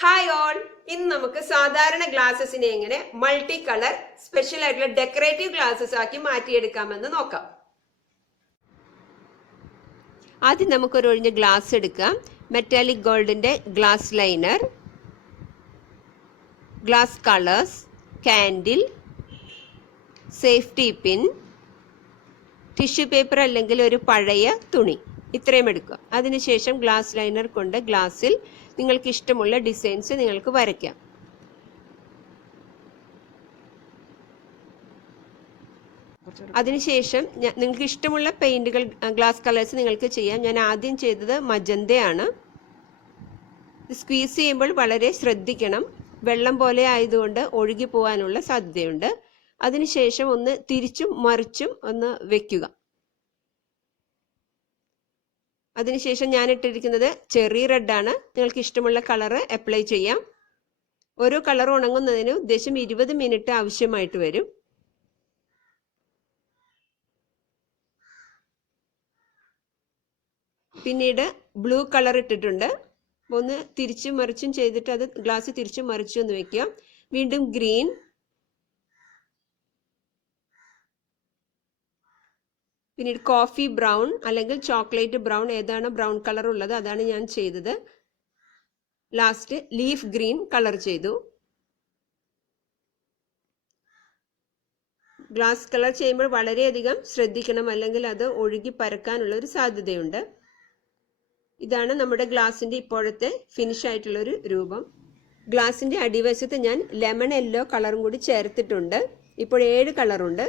Hi all, ഇന്ന് നമുക്ക് സാധാരണ ഗ്ലാസസിനെ എങ്ങനെ മൾട്ടി കളർ സ്പെഷ്യൽ ആയിട്ടുള്ള ഡെക്കറേറ്റീവ് ഗ്ലാസസ് ആക്കി മാറ്റിയെടുക്കാമെന്ന് നോക്കാം. ആദ്യം നമുക്കൊരു ഒഴിഞ്ഞ ഗ്ലാസ് എടുക്കാം. മെറ്റാലിക് ഗോൾഡിന്റെ glass liner, glass colours, candle, safety pin, tissue paper അല്ലെങ്കിൽ ഒരു പഴയ തുണി, ഇത്രയും എടുക്കുക. അതിനുശേഷം ഗ്ലാസ് ലൈനർ കൊണ്ട് ഗ്ലാസ്സിൽ നിങ്ങൾക്ക് ഇഷ്ടമുള്ള ഡിസൈൻസ് നിങ്ങൾക്ക് വരയ്ക്കാം. അതിനുശേഷം നിങ്ങൾക്ക് ഇഷ്ടമുള്ള പെയിന്റുകൾ, ഗ്ലാസ് കളേഴ്സ് നിങ്ങൾക്ക് ചെയ്യാം. ഞാൻ ആദ്യം ചെയ്തത് മജന്തയാണ്. സ്ക്വീസ് ചെയ്യുമ്പോൾ വളരെ ശ്രദ്ധിക്കണം, വെള്ളം പോലെ ആയതുകൊണ്ട് ഒഴുകി പോകാനുള്ള സാധ്യതയുണ്ട്. അതിനുശേഷം ഒന്ന് തിരിച്ചും മറിച്ചും ഒന്ന് വെക്കുക. അതിനുശേഷം ഞാൻ ഇട്ടിരിക്കുന്നത് ചെറി റെഡ് ആണ്. നിങ്ങൾക്ക് ഇഷ്ടമുള്ള കളറ് അപ്ലൈ ചെയ്യാം. ഓരോ കളർ ഉണങ്ങുന്നതിന് ഉദ്ദേശം 20 മിനിറ്റ് ആവശ്യമായിട്ട് വരും. പിന്നീട് ബ്ലൂ കളർ ഇട്ടിട്ടുണ്ട്. ഒന്ന് തിരിച്ചും മറിച്ചും ചെയ്തിട്ട് അത് ഗ്ലാസ് തിരിച്ചും മറിച്ചും ഒന്ന് വെക്കുക. വീണ്ടും ഗ്രീൻ, പിന്നീട് കോഫി ബ്രൗൺ അല്ലെങ്കിൽ ചോക്ലേറ്റ് ബ്രൗൺ, ഏതാണ് ബ്രൗൺ കളർ ഉള്ളത് അതാണ് ഞാൻ ചെയ്തത്. ലാസ്റ്റ് ലീഫ് ഗ്രീൻ കളർ ചെയ്തു. ഗ്ലാസ് കളർ ചെയ്യുമ്പോൾ വളരെയധികം ശ്രദ്ധിക്കണം, അല്ലെങ്കിൽ അത് ഒഴുകി പരക്കാനുള്ള ഒരു സാധ്യതയുണ്ട്. ഇതാണ് നമ്മുടെ ഗ്ലാസിന്റെ ഇപ്പോഴത്തെ ഫിനിഷ് ആയിട്ടുള്ളൊരു രൂപം. ഗ്ലാസിന്റെ അടിവശത്ത് ഞാൻ ലെമൺ യെല്ലോ കളറും കൂടി ചേർത്തിട്ടുണ്ട്. ഇപ്പോൾ 7 കളറുണ്ട്.